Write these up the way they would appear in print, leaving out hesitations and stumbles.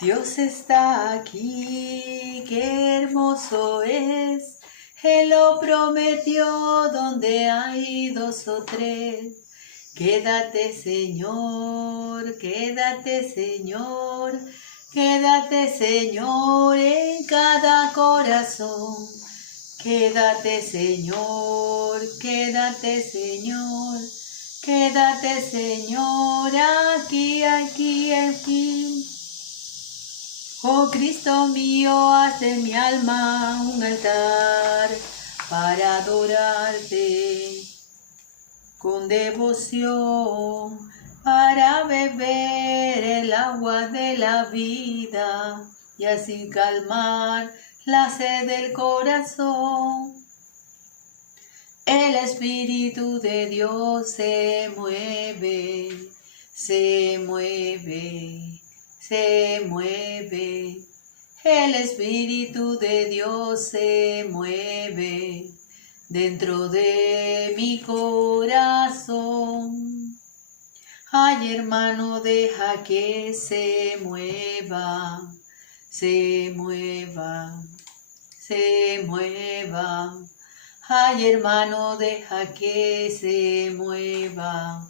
Dios está aquí, qué hermoso es. Él lo prometió donde hay dos o tres. Quédate, Señor, quédate, Señor, quédate, Señor, en cada corazón. Quédate, Señor, quédate, Señor, quédate, Señor, aquí, aquí, aquí. Oh Cristo mío, haz de mi alma un altar para adorarte con devoción, para beber el agua de la vida y así calmar la sed del corazón. El Espíritu de Dios se mueve, se mueve, se mueve. El Espíritu de Dios se mueve dentro de mi corazón. Ay, hermano, deja que se mueva, se mueva, se mueva. Ay, hermano, deja que se mueva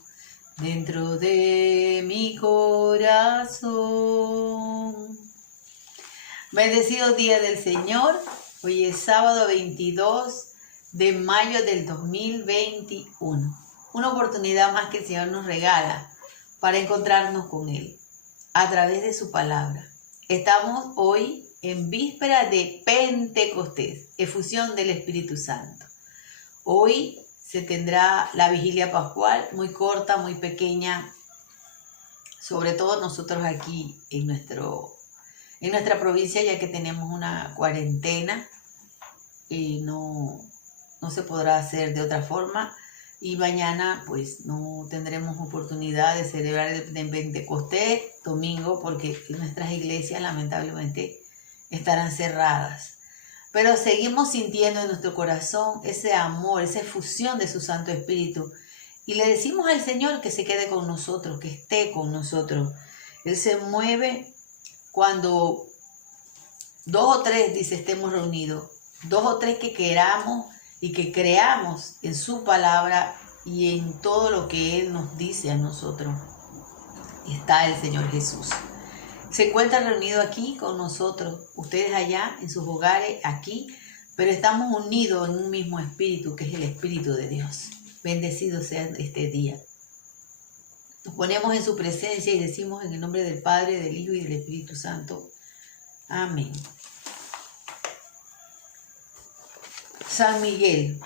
dentro de mi corazón. Bendecido día del Señor. Hoy es sábado 22 de mayo del 2021. Una oportunidad más que el Señor nos regala para encontrarnos con Él a través de su palabra. Estamos hoy en víspera de Pentecostés, efusión del Espíritu Santo. Hoy se tendrá la vigilia pascual, muy corta, muy pequeña, sobre todo nosotros aquí en nuestra provincia, ya que tenemos una cuarentena y no se podrá hacer de otra forma. Y mañana pues no tendremos oportunidad de celebrar el Pentecostés domingo porque nuestras iglesias lamentablemente estarán cerradas. Pero seguimos sintiendo en nuestro corazón ese amor, esa efusión de su Santo Espíritu. Y le decimos al Señor que se quede con nosotros, que esté con nosotros. Él se mueve cuando 2 o 3, dice, estemos reunidos. 2 o 3 que queramos y que creamos en su palabra y en todo lo que Él nos dice a nosotros. Está el Señor Jesús. Se encuentra reunido aquí con nosotros, ustedes allá en sus hogares, aquí, pero estamos unidos en un mismo espíritu, que es el Espíritu de Dios. Bendecido sea este día. Nos ponemos en su presencia y decimos en el nombre del Padre, del Hijo y del Espíritu Santo. Amén. San Miguel,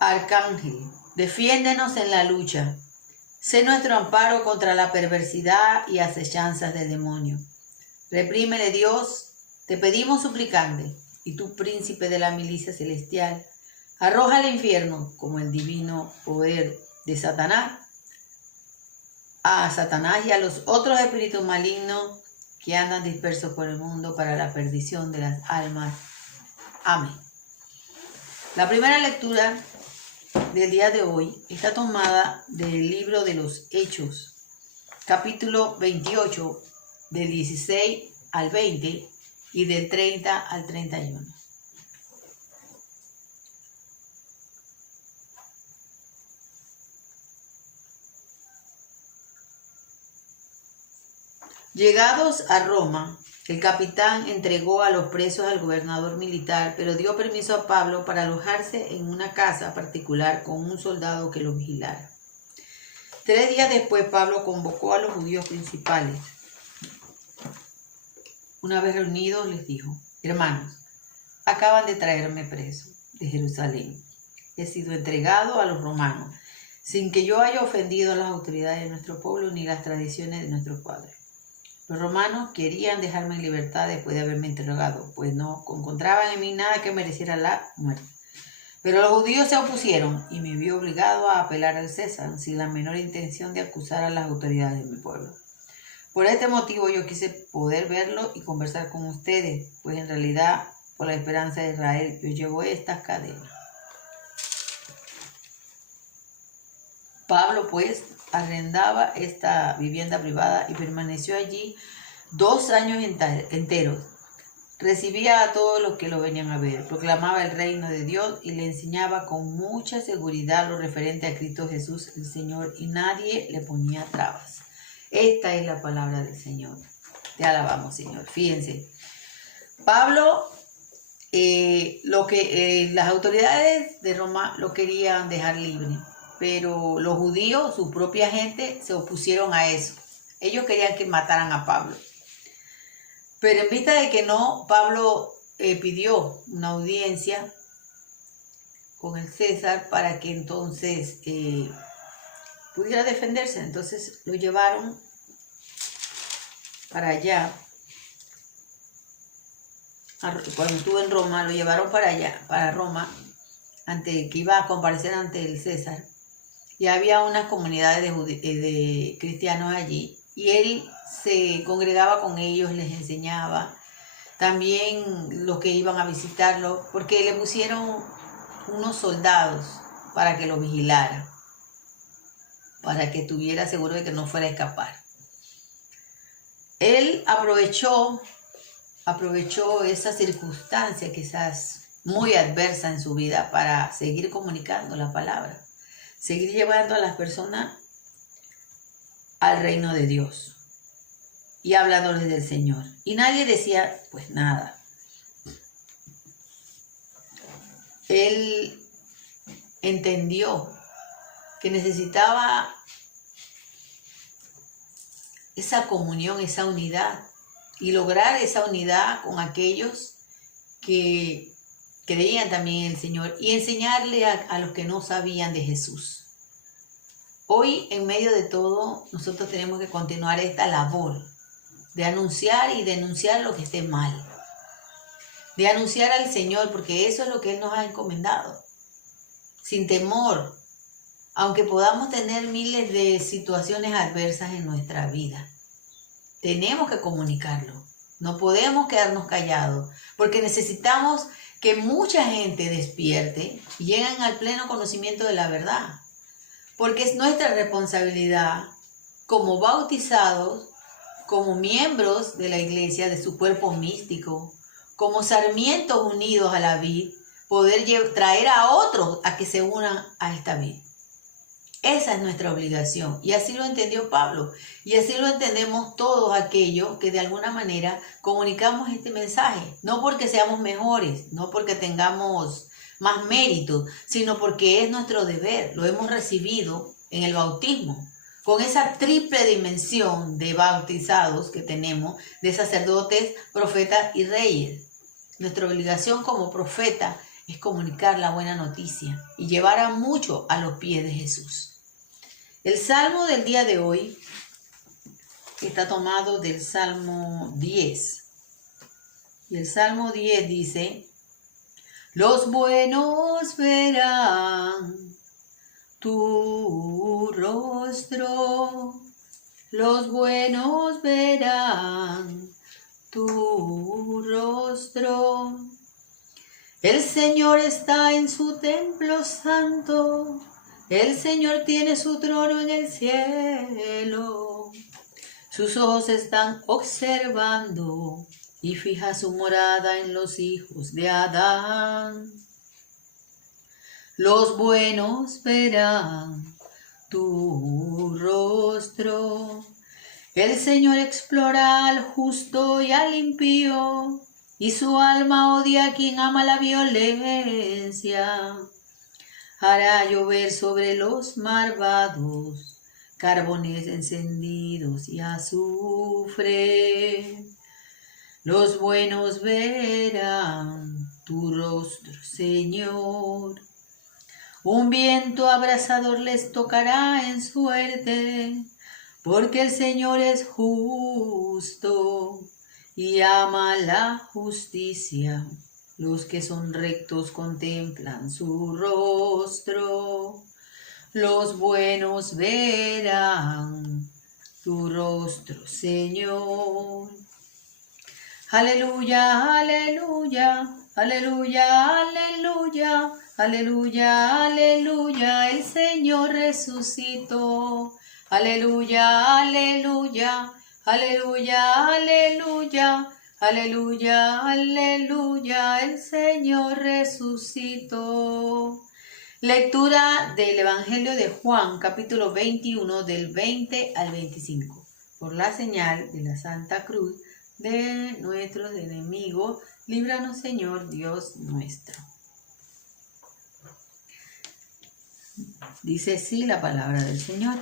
Arcángel, defiéndenos en la lucha. Sé nuestro amparo contra la perversidad y acechanzas del demonio. Reprímele, Dios, te pedimos suplicante, y tú, príncipe de la milicia celestial, arroja al infierno como el divino poder de Satanás, a Satanás y a los otros espíritus malignos que andan dispersos por el mundo para la perdición de las almas. Amén. La primera lectura del día de hoy está tomada del libro de los Hechos, capítulo 28, del 16 al 20 y del 30 al 31. Llegados a Roma, el capitán entregó a los presos al gobernador militar, pero dio permiso a Pablo para alojarse en una casa particular con un soldado que lo vigilara. 3 días después, Pablo convocó a los judíos principales. Una vez reunidos, les dijo: hermanos, acaban de traerme preso de Jerusalén. He sido entregado a los romanos, sin que yo haya ofendido a las autoridades de nuestro pueblo ni las tradiciones de nuestros padres. Los romanos querían dejarme en libertad después de haberme interrogado, pues no encontraban en mí nada que mereciera la muerte. Pero los judíos se opusieron y me vi obligado a apelar al César, sin la menor intención de acusar a las autoridades de mi pueblo. Por este motivo yo quise poder verlo y conversar con ustedes, pues en realidad, por la esperanza de Israel, yo llevo estas cadenas. Pablo, pues, arrendaba esta vivienda privada y permaneció allí 2 años enteros. Recibía a todos los que lo venían a ver, proclamaba el reino de Dios y le enseñaba con mucha seguridad lo referente a Cristo Jesús el Señor, y nadie le ponía trabas. Esta es la palabra del Señor. Te alabamos, Señor. Fíjense, Pablo, las autoridades de Roma lo querían dejar libre, pero los judíos, su propia gente, se opusieron a eso. Ellos querían que mataran a Pablo. Pero en vista de que no, Pablo pidió una audiencia con el César para que entonces pudiera defenderse. Entonces lo llevaron para allá. Cuando estuvo en Roma, lo llevaron para allá, para Roma, que iba a comparecer ante el César. Y había unas comunidades de cristianos allí. Y él se congregaba con ellos, les enseñaba. También los que iban a visitarlo, porque le pusieron unos soldados para que lo vigilara, para que estuviera seguro de que no fuera a escapar. Él aprovechó esa circunstancia quizás muy adversa en su vida para seguir comunicando la palabra, seguir llevando a las personas al reino de Dios y hablándoles del Señor. Y nadie decía pues nada. Él entendió que necesitaba esa comunión, esa unidad, y lograr esa unidad con aquellos que creían también en el Señor, y enseñarle a los que no sabían de Jesús. Hoy, en medio de todo, nosotros tenemos que continuar esta labor de anunciar y denunciar lo que esté mal, de anunciar al Señor, porque eso es lo que Él nos ha encomendado, sin temor, aunque podamos tener miles de situaciones adversas en nuestra vida. Tenemos que comunicarlo, no podemos quedarnos callados, porque necesitamos que mucha gente despierte y lleguen al pleno conocimiento de la verdad, porque es nuestra responsabilidad como bautizados, como miembros de la iglesia, de su cuerpo místico, como sarmientos unidos a la vid, poder traer a otros a que se unan a esta vid. Esa es nuestra obligación, y así lo entendió Pablo, y así lo entendemos todos aquellos que de alguna manera comunicamos este mensaje, no porque seamos mejores, no porque tengamos más mérito, sino porque es nuestro deber, lo hemos recibido en el bautismo, con esa triple dimensión de bautizados que tenemos, de sacerdotes, profetas y reyes. Nuestra obligación como profeta es comunicar la buena noticia y llevar a muchos a los pies de Jesús. El salmo del día de hoy está tomado del Salmo 10. Y el Salmo 10 dice: los buenos verán tu rostro, los buenos verán tu rostro. El Señor está en su templo santo, el Señor tiene su trono en el cielo. Sus ojos están observando y fija su morada en los hijos de Adán. Los buenos verán tu rostro. El Señor explora al justo y al impío, y su alma odia a quien ama la violencia. Hará llover sobre los malvados carbones encendidos y azufre. Los buenos verán tu rostro, Señor. Un viento abrasador les tocará en suerte, porque el Señor es justo y ama la justicia. Los que son rectos contemplan su rostro. Los buenos verán tu rostro, Señor. Aleluya, aleluya, aleluya, aleluya, aleluya, aleluya. El Señor resucitó. Aleluya, aleluya, aleluya, aleluya, aleluya, aleluya, el Señor resucitó. Lectura del Evangelio de Juan, capítulo 21, del 20 al 25. Por la señal de la Santa Cruz de nuestros enemigos, líbranos, Señor Dios nuestro. Dice así la palabra del Señor.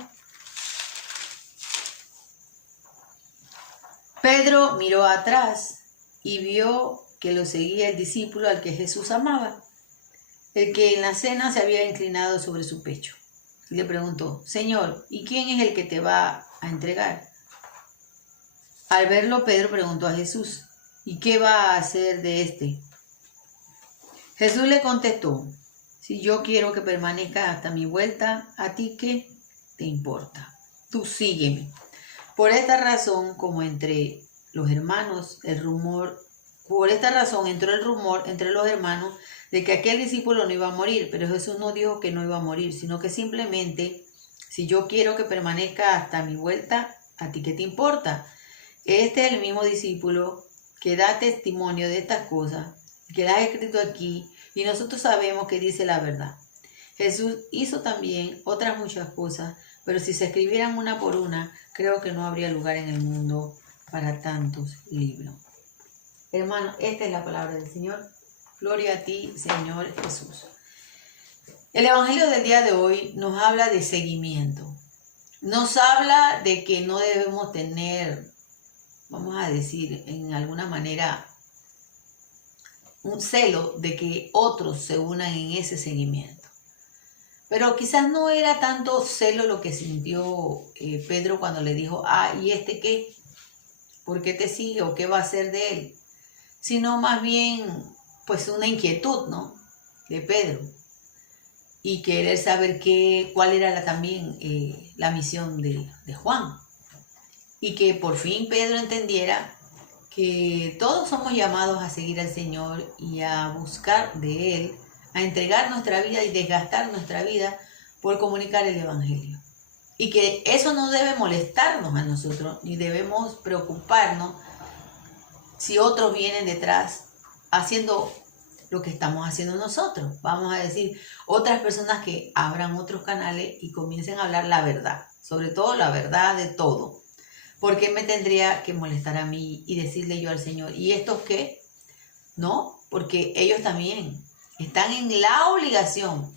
Pedro miró atrás y vio que lo seguía el discípulo al que Jesús amaba, el que en la cena se había inclinado sobre su pecho. Y le preguntó: Señor, ¿y quién es el que te va a entregar? Al verlo, Pedro preguntó a Jesús: ¿y qué va a hacer de este? Jesús le contestó: si yo quiero que permanezca hasta mi vuelta, ¿a ti qué te importa? Tú sígueme. Por esta razón, por esta razón entró el rumor entre los hermanos de que aquel discípulo no iba a morir, pero Jesús no dijo que no iba a morir, sino que simplemente: si yo quiero que permanezca hasta mi vuelta, ¿a ti qué te importa? Este es el mismo discípulo que da testimonio de estas cosas, que las ha escrito aquí, y nosotros sabemos que dice la verdad. Jesús hizo también otras muchas cosas, pero si se escribieran una por una, creo que no habría lugar en el mundo para tantos libros. Hermano, esta es la palabra del Señor. Gloria a ti, Señor Jesús. El Evangelio del día de hoy nos habla de seguimiento. Nos habla de que no debemos tener, vamos a decir, en alguna manera, un celo de que otros se unan en ese seguimiento. Pero quizás no era tanto celo lo que sintió Pedro cuando le dijo: ¿y este qué? ¿Por qué te sigue? ¿O qué va a hacer de él? Sino más bien, pues una inquietud, ¿no? De Pedro. Y querer saber cuál era también la misión de Juan. Y que por fin Pedro entendiera que todos somos llamados a seguir al Señor y a buscar de Él, a entregar nuestra vida y desgastar nuestra vida por comunicar el Evangelio. Y que eso no debe molestarnos a nosotros, ni debemos preocuparnos si otros vienen detrás haciendo lo que estamos haciendo nosotros. Vamos a decir, otras personas que abran otros canales y comiencen a hablar la verdad, sobre todo la verdad de todo. ¿Por qué me tendría que molestar a mí y decirle yo al Señor: ¿y estos qué? No, porque ellos también están en la obligación,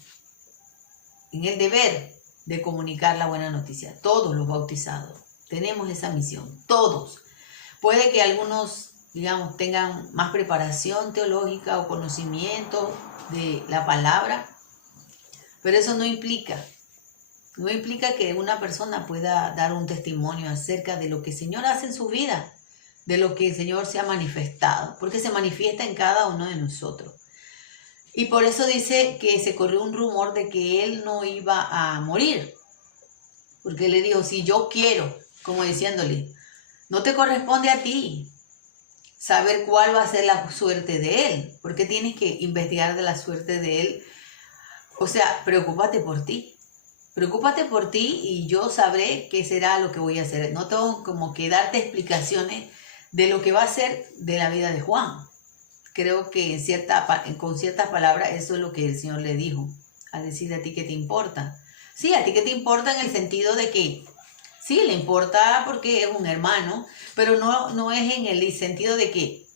en el deber de comunicar la buena noticia. Todos los bautizados tenemos esa misión, todos. Puede que algunos, digamos, tengan más preparación teológica o conocimiento de la palabra, pero eso no implica que una persona pueda dar un testimonio acerca de lo que el Señor hace en su vida, de lo que el Señor se ha manifestado, porque se manifiesta en cada uno de nosotros. Y por eso dice que se corrió un rumor de que él no iba a morir, porque él le dijo: si yo quiero, como diciéndole, no te corresponde a ti saber cuál va a ser la suerte de él, porque tienes que investigar de la suerte de él. O sea, preocúpate por ti y yo sabré qué será lo que voy a hacer. No tengo como que darte explicaciones de lo que va a ser de la vida de Juan. Creo que con ciertas palabras eso es lo que el Señor le dijo, a decir: ¿a ti qué te importa? Sí, a ti qué te importa en el sentido de que sí, le importa porque es un hermano, pero no es en el sentido de que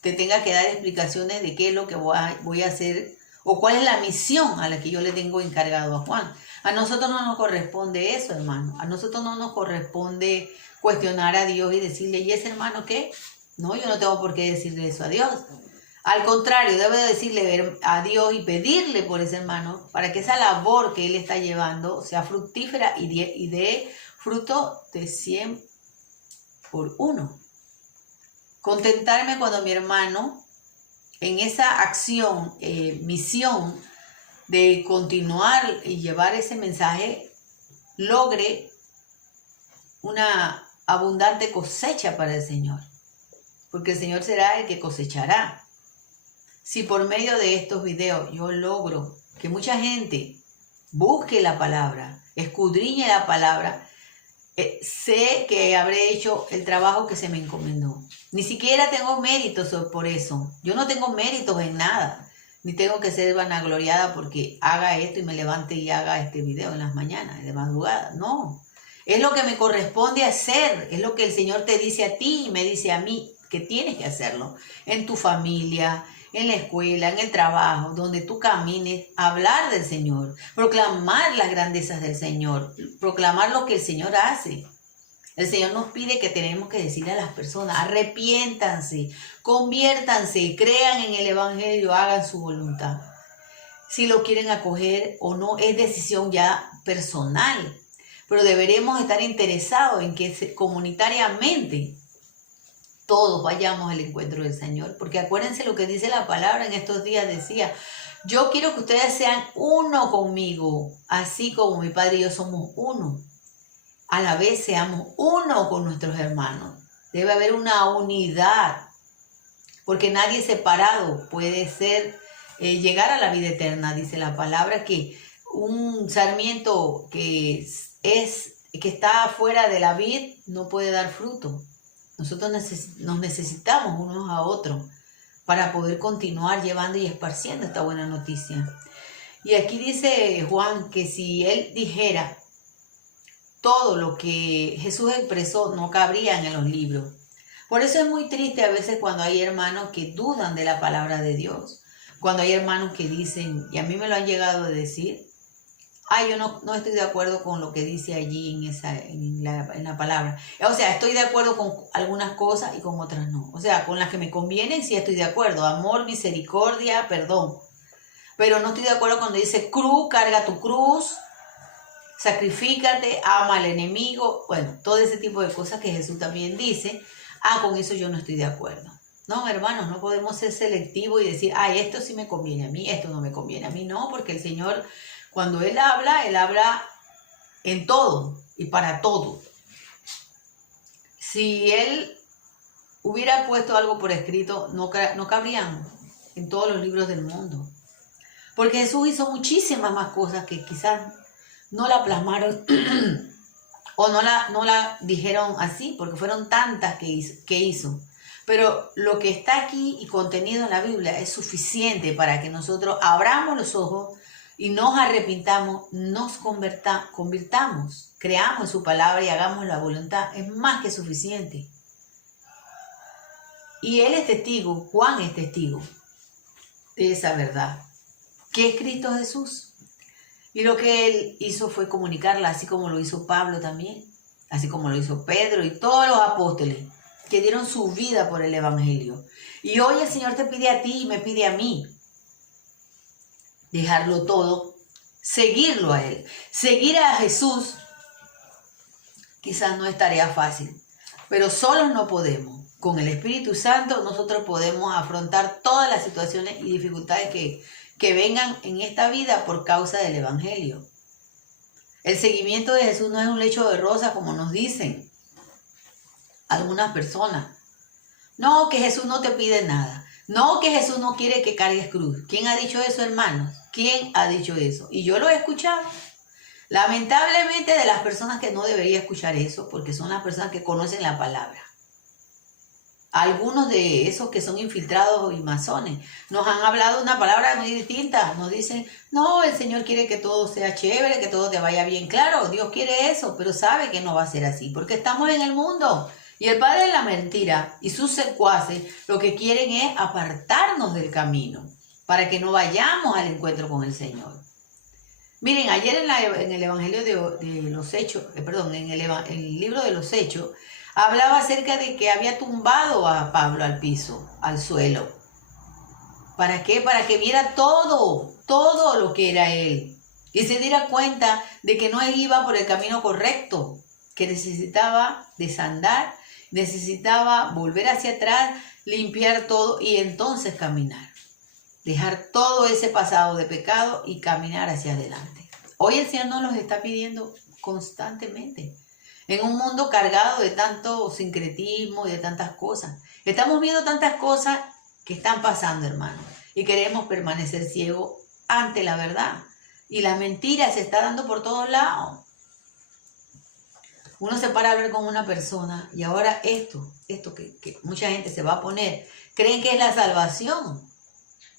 te tenga que dar explicaciones de qué es lo que voy a hacer o cuál es la misión a la que yo le tengo encargado a Juan. A nosotros no nos corresponde eso, hermano. A nosotros no nos corresponde cuestionar a Dios y decirle: ¿y ese hermano qué? No, yo no tengo por qué decirle eso a Dios. Al contrario, debe decirle a Dios y pedirle por ese hermano para que esa labor que él está llevando sea fructífera y dé fruto de 100 por 1. Contentarme cuando mi hermano, en esa acción, misión de continuar y llevar ese mensaje, logre una abundante cosecha para el Señor. Porque el Señor será el que cosechará. Si por medio de estos videos yo logro que mucha gente busque la palabra, escudriñe la palabra, sé que habré hecho el trabajo que se me encomendó. Ni siquiera tengo méritos por eso. Yo no tengo méritos en nada. Ni tengo que ser vanagloriada porque haga esto y me levante y haga este video en las mañanas, de madrugada. No. Es lo que me corresponde hacer. Es lo que el Señor te dice a ti y me dice a mí que tienes que hacerlo. En tu familia, en la escuela, en el trabajo, donde tú camines, hablar del Señor, proclamar las grandezas del Señor, proclamar lo que el Señor hace. El Señor nos pide que tenemos que decirle a las personas, arrepiéntanse, conviértanse, crean en el Evangelio, hagan su voluntad. Si lo quieren acoger o no, es decisión ya personal, pero deberemos estar interesados en que comunitariamente todos vayamos al encuentro del Señor, porque acuérdense lo que dice la palabra en estos días, decía, yo quiero que ustedes sean uno conmigo, así como mi Padre y yo somos uno. A la vez seamos uno con nuestros hermanos. Debe haber una unidad, porque nadie separado puede llegar a la vida eterna. Dice la palabra que un sarmiento que está fuera de la vid no puede dar fruto. Nosotros nos necesitamos unos a otros para poder continuar llevando y esparciendo esta buena noticia. Y aquí dice Juan que si él dijera todo lo que Jesús expresó, no cabría en los libros. Por eso es muy triste a veces cuando hay hermanos que dudan de la palabra de Dios. Cuando hay hermanos que dicen, y a mí me lo han llegado a decir, yo no estoy de acuerdo con lo que dice allí en la palabra. O sea, estoy de acuerdo con algunas cosas y con otras no. O sea, con las que me convienen sí estoy de acuerdo. Amor, misericordia, perdón. Pero no estoy de acuerdo cuando dice cruz, carga tu cruz, sacrifícate, ama al enemigo. Bueno, todo ese tipo de cosas que Jesús también dice. Con eso yo no estoy de acuerdo. No, hermanos, no podemos ser selectivos y decir, esto sí me conviene a mí, esto no me conviene a mí. No, porque el Señor, cuando Él habla en todo y para todo. Si Él hubiera puesto algo por escrito, no cabrían en todos los libros del mundo. Porque Jesús hizo muchísimas más cosas que quizás no la plasmaron o no la dijeron así, porque fueron tantas que hizo. Pero lo que está aquí y contenido en la Biblia es suficiente para que nosotros abramos los ojos y nos arrepintamos, nos convirtamos, creamos en su palabra y hagamos la voluntad. Es más que suficiente. Y Él es testigo, Juan es testigo de esa verdad, que es Cristo Jesús. Y lo que Él hizo fue comunicarla, así como lo hizo Pablo también, así como lo hizo Pedro y todos los apóstoles que dieron su vida por el Evangelio. Y hoy el Señor te pide a ti y me pide a mí dejarlo todo, seguirlo a Él. Seguir a Jesús quizás no es tarea fácil, pero solos no podemos. Con el Espíritu Santo nosotros podemos afrontar todas las situaciones y dificultades que vengan en esta vida por causa del Evangelio. El seguimiento de Jesús no es un lecho de rosas como nos dicen algunas personas. No, que Jesús no te pide nada. No, que Jesús no quiere que cargues cruz. ¿Quién ha dicho eso, hermanos? ¿Quién ha dicho eso? Y yo lo he escuchado. Lamentablemente de las personas que no debería escuchar eso, porque son las personas que conocen la palabra. Algunos de esos que son infiltrados y masones nos han hablado una palabra muy distinta. Nos dicen, no, el Señor quiere que todo sea chévere, que todo te vaya bien. Claro, Dios quiere eso, pero sabe que no va a ser así, porque estamos en el mundo. Y el padre de la mentira y sus secuaces lo que quieren es apartarnos del camino para que no vayamos al encuentro con el Señor. Miren, ayer en el Evangelio de los Hechos, en el libro de los Hechos, hablaba acerca de que había tumbado a Pablo al piso, al suelo. ¿Para qué? Para que viera todo lo que era él. Y se diera cuenta de que no iba por el camino correcto, que necesitaba desandar, necesitaba volver hacia atrás, limpiar todo y entonces caminar. Dejar todo ese pasado de pecado y caminar hacia adelante. Hoy el Señor nos los está pidiendo constantemente. En un mundo cargado de tanto sincretismo y de tantas cosas. Estamos viendo tantas cosas que están pasando, hermano. Y queremos permanecer ciegos ante la verdad. Y la mentira se está dando por todos lados. Uno se para a hablar con una persona y ahora esto que mucha gente se va a poner, creen que es la salvación,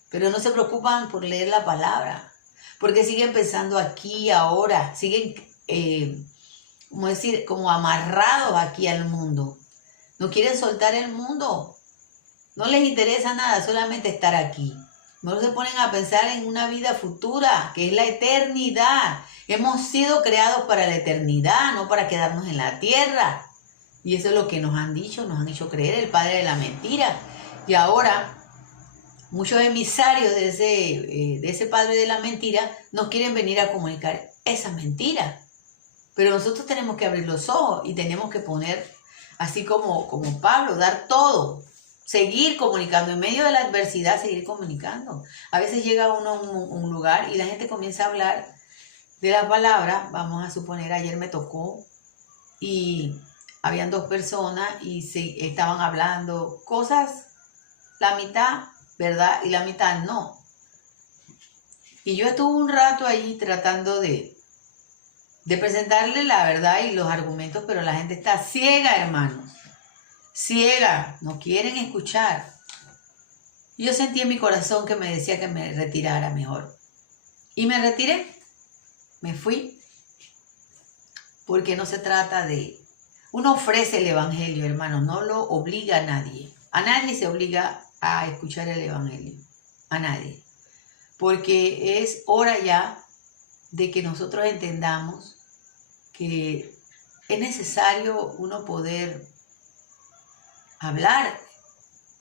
pero no se preocupan por leer la palabra, porque siguen pensando aquí, ahora, siguen, como decir, como amarrados aquí al mundo. No quieren soltar el mundo, no les interesa nada, solamente estar aquí. No se ponen a pensar en una vida futura, que es la eternidad. Hemos sido creados para la eternidad, no para quedarnos en la tierra. Y eso es lo que nos han hecho creer el padre de la mentira. Y ahora, muchos emisarios de ese padre de la mentira nos quieren venir a comunicar esa mentira. Pero nosotros tenemos que abrir los ojos y tenemos que poner, así como Pablo, dar todo. Seguir comunicando, en medio de la adversidad, seguir comunicando. A veces llega uno a un lugar y la gente comienza a hablar de la palabra. Vamos a suponer, ayer me tocó y habían 2 personas y estaban hablando cosas, la mitad, ¿verdad? Y la mitad no. Y yo estuve un rato ahí tratando de presentarle la verdad y los argumentos, pero la gente está ciega, hermanos. Ciega, no quieren escuchar. Y yo sentí en mi corazón que me decía que me retirara mejor. Y me retiré, me fui. Porque no se trata de... Uno ofrece el evangelio, hermano, no lo obliga a nadie. A nadie se obliga a escuchar el evangelio, a nadie. Porque es hora ya de que nosotros entendamos que es necesario uno poder hablar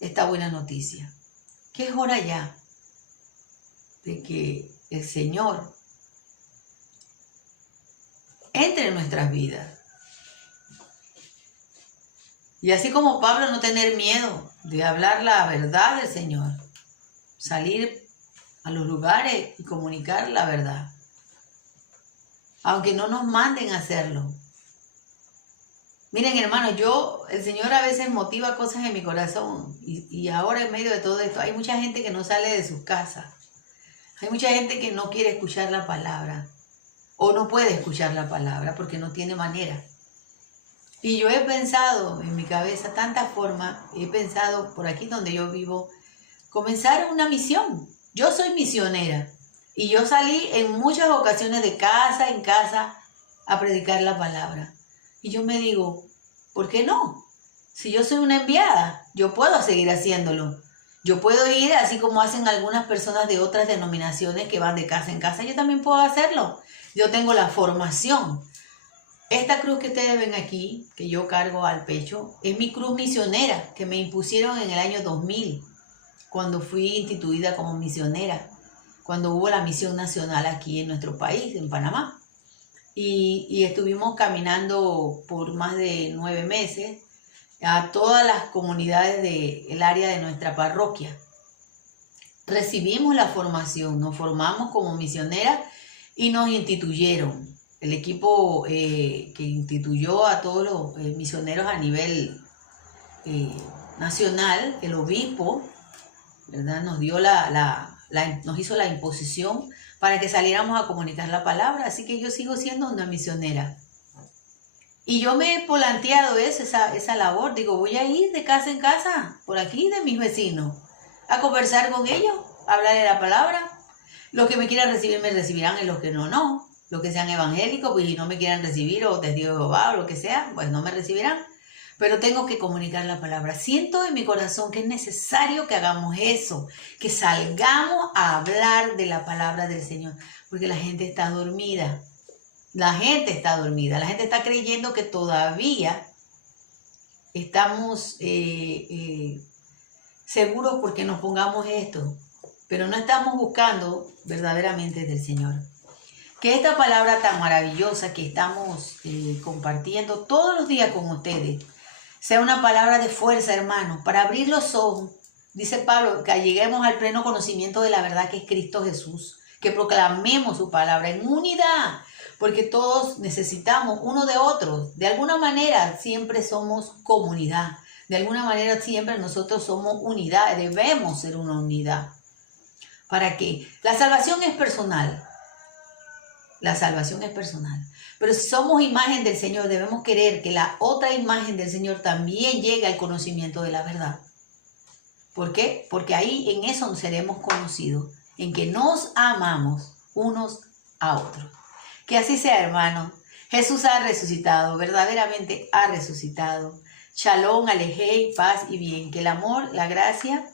esta buena noticia, que es hora ya de que el Señor entre en nuestras vidas. Y así como Pablo, no tener miedo de hablar la verdad del Señor, salir a los lugares y comunicar la verdad, aunque no nos manden a hacerlo. Miren, hermanos, el Señor a veces motiva cosas en mi corazón y ahora en medio de todo esto hay mucha gente que no sale de sus casas. Hay mucha gente que no quiere escuchar la palabra o no puede escuchar la palabra porque no tiene manera. Y yo he pensado en mi cabeza tantas formas, he pensado por aquí donde yo vivo, comenzar una misión. Yo soy misionera y yo salí en muchas ocasiones de casa en casa a predicar la palabra. Y yo me digo, ¿por qué no? Si yo soy una enviada, yo puedo seguir haciéndolo. Yo puedo ir así como hacen algunas personas de otras denominaciones que van de casa en casa. Yo también puedo hacerlo. Yo tengo la formación. Esta cruz que ustedes ven aquí, que yo cargo al pecho, es mi cruz misionera que me impusieron en el año 2000, cuando fui instituida como misionera, cuando hubo la misión nacional aquí en nuestro país, en Panamá. Y estuvimos caminando por más de 9 meses a todas las comunidades del área de nuestra parroquia. Recibimos la formación, nos formamos como misioneras y nos instituyeron. El equipo que instituyó a todos los misioneros a nivel nacional, el obispo, ¿verdad? Nos dio nos hizo la imposición para que saliéramos a comunicar la palabra. Así que yo sigo siendo una misionera. Y yo me he planteado esa labor. Digo, voy a ir de casa en casa, por aquí, de mis vecinos, a conversar con ellos, a hablarle la palabra. Los que me quieran recibir me recibirán, y los que no, no. Los que sean evangélicos, pues si no me quieran recibir, o testigos de Jehová, o lo que sea, pues no me recibirán. Pero tengo que comunicar la palabra. Siento en mi corazón que es necesario que hagamos eso, que salgamos a hablar de la palabra del Señor, porque la gente está dormida. La gente está dormida. La gente está creyendo que todavía estamos seguros porque nos pongamos esto, pero no estamos buscando verdaderamente del Señor. Que esta palabra tan maravillosa que estamos compartiendo todos los días con ustedes sea una palabra de fuerza, hermanos, para abrir los ojos. Dice Pablo, que lleguemos al pleno conocimiento de la verdad que es Cristo Jesús, que proclamemos su palabra en unidad, porque todos necesitamos uno de otros. De alguna manera siempre somos comunidad, de alguna manera siempre nosotros somos unidad, debemos ser una unidad. ¿Para qué? La salvación es personal. La salvación es personal. Pero si somos imagen del Señor, debemos querer que la otra imagen del Señor también llegue al conocimiento de la verdad. ¿Por qué? Porque ahí en eso seremos conocidos, en que nos amamos unos a otros. Que así sea, hermano. Jesús ha resucitado, verdaderamente ha resucitado. Shalom, alejé, paz y bien. Que el amor, la gracia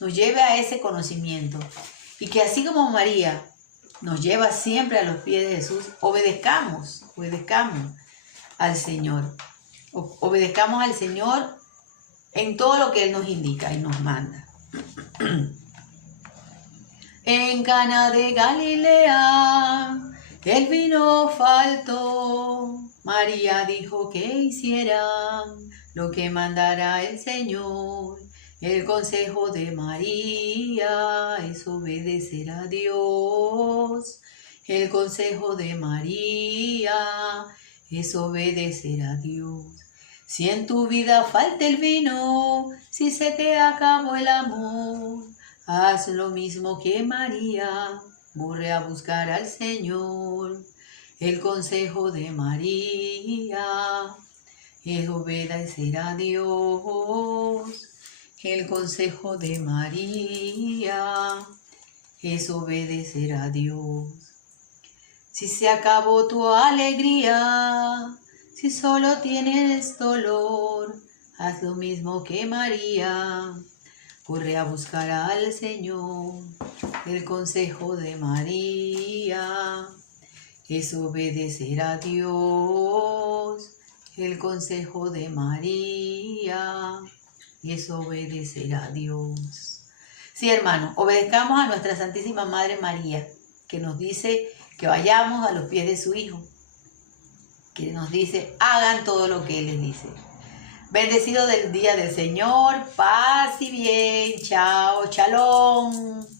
nos lleve a ese conocimiento. Y que así como María nos lleva siempre a los pies de Jesús, obedezcamos al Señor. Obedezcamos al Señor en todo lo que Él nos indica y nos manda. En Cana de Galilea el vino faltó. María dijo que hicieran lo que mandara el Señor. El consejo de María es obedecer a Dios. El consejo de María es obedecer a Dios. Si en tu vida falta el vino, si se te acabó el amor, haz lo mismo que María, corre a buscar al Señor. El consejo de María es obedecer a Dios. El consejo de María es obedecer a Dios. Si se acabó tu alegría, si solo tienes dolor, haz lo mismo que María, corre a buscar al Señor. El consejo de María es obedecer a Dios. El consejo de María es obedecer a Dios. Sí, hermano, obedezcamos a nuestra Santísima Madre María, que nos dice que vayamos a los pies de su Hijo, que nos dice, hagan todo lo que Él les dice. Bendecido del día del Señor, paz y bien, chao, shalom.